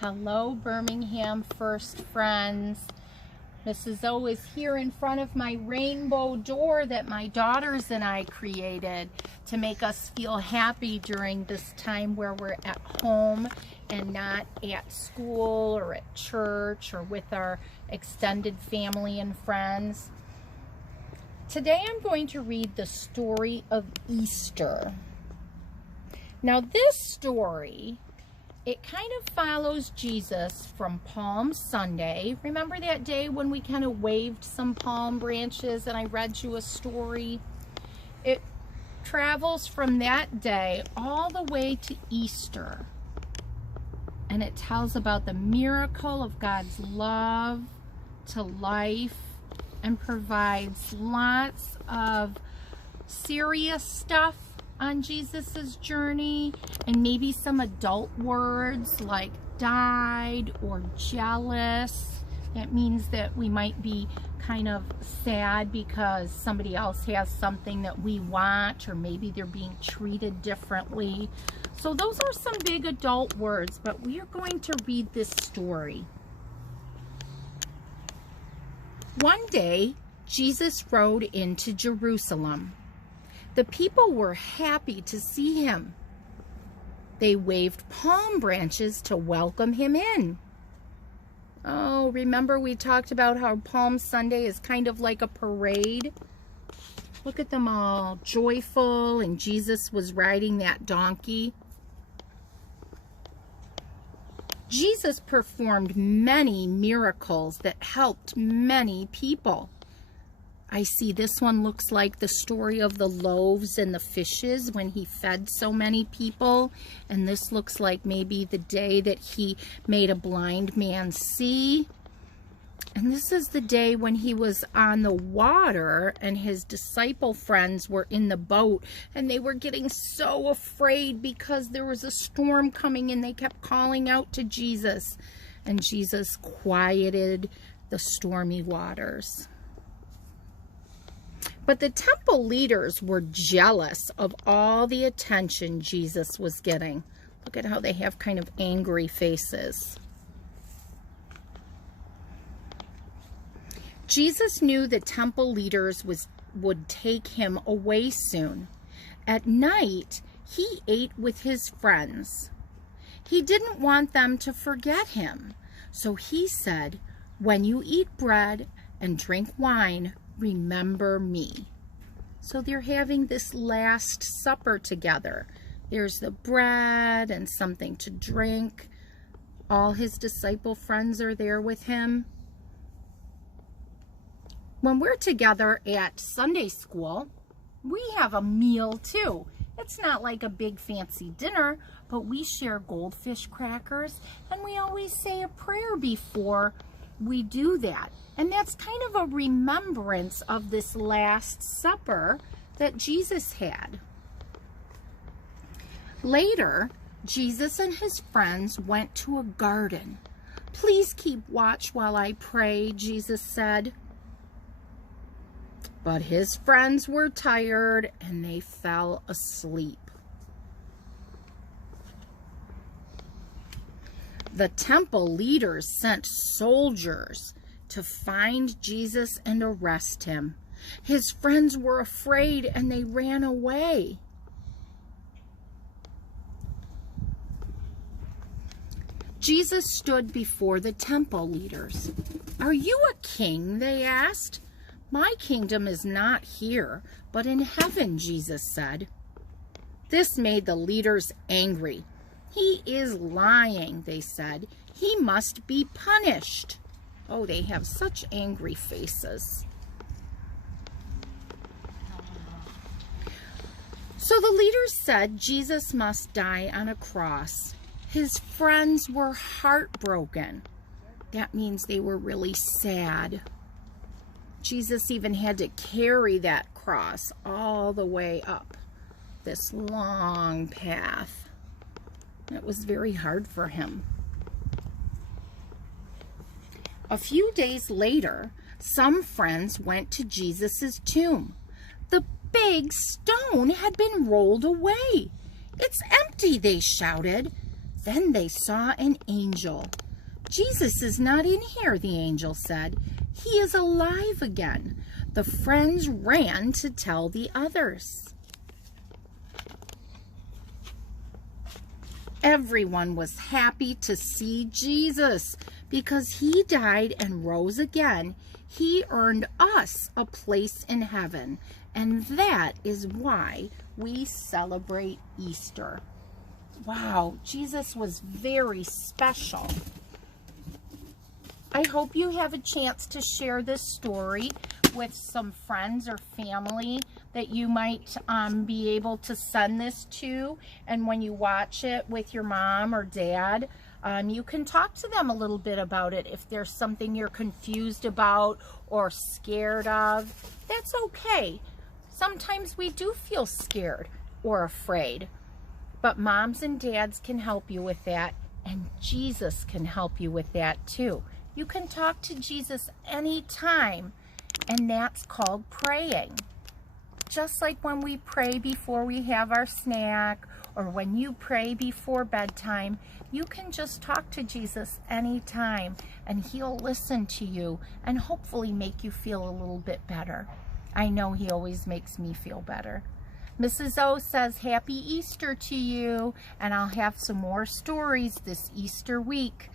Hello, Birmingham First friends. Mrs. O is here in front of my rainbow door that my daughters and I created to make us feel happy during this time where we're at home and not at school or at church or with our extended family and friends. Today I'm going to read the story of Easter. Now this story, it kind of follows Jesus from Palm Sunday. Remember that day when we kind of waved some palm branches and I read you a story? It travels from that day all the way to Easter. And it tells about the miracle of God's love to life and provides lots of serious stuff on Jesus's journey, and maybe some adult words like died or jealous. That means that we might be kind of sad because somebody else has something that we want, or maybe they're being treated differently. So those are some big adult words, but we are going to read this story. One day, Jesus rode into Jerusalem. The people were happy to see him. They waved palm branches to welcome him in. Oh, remember we talked about how Palm Sunday is kind of like a parade? Look at them all joyful, and Jesus was riding that donkey. Jesus performed many miracles that helped many people. I see this one looks like the story of the loaves and the fishes when he fed so many people. And this looks like maybe the day that he made a blind man see. And this is the day when he was on the water and his disciple friends were in the boat and they were getting so afraid because there was a storm coming and they kept calling out to Jesus. And Jesus quieted the stormy waters. But the temple leaders were jealous of all the attention Jesus was getting. Look at how they have kind of angry faces. Jesus knew the temple leaders would take him away soon. At night, he ate with his friends. He didn't want them to forget him. So he said, "When you eat bread and drink wine, remember me." So they're having this Last Supper together. There's the bread and something to drink. All his disciple friends are there with him. When we're together at Sunday school, we have a meal too. It's not like a big fancy dinner, but we share goldfish crackers, and we always say a prayer before we do that. And that's kind of a remembrance of this Last Supper that Jesus had. Later, Jesus and his friends went to a garden. "Please keep watch while I pray," Jesus said. But his friends were tired and they fell asleep. The temple leaders sent soldiers to find Jesus and arrest him. His friends were afraid and they ran away. Jesus stood before the temple leaders. "Are you a king?" they asked. "My kingdom is not here, but in heaven," Jesus said. This made the leaders angry. "He is lying," they said. "He must be punished." Oh, they have such angry faces. So the leaders said Jesus must die on a cross. His friends were heartbroken. That means they were really sad. Jesus even had to carry that cross all the way up this long path. It was very hard for him. A few days later, some friends went to Jesus's tomb. The big stone had been rolled away. "It's empty," they shouted. Then they saw an angel. Jesus is not in here, the angel said. He is alive again. The friends ran to tell the others. Everyone was happy to see Jesus because he died and rose again. He earned us a place in heaven, and that is why we celebrate Easter. Wow, Jesus was very special. I hope you have a chance to share this story with some friends or family that you might be able to send this to. And when you watch it with your mom or dad, you can talk to them a little bit about it. If there's something you're confused about or scared of, that's okay. Sometimes we do feel scared or afraid, but moms and dads can help you with that, and Jesus can help you with that too. You can talk to Jesus anytime, and that's called praying. Just like when we pray before we have our snack, or when you pray before bedtime, you can just talk to Jesus anytime, and he'll listen to you and hopefully make you feel a little bit better. I know he always makes me feel better. Mrs. O says, Happy Easter to you, and I'll have some more stories this Easter week.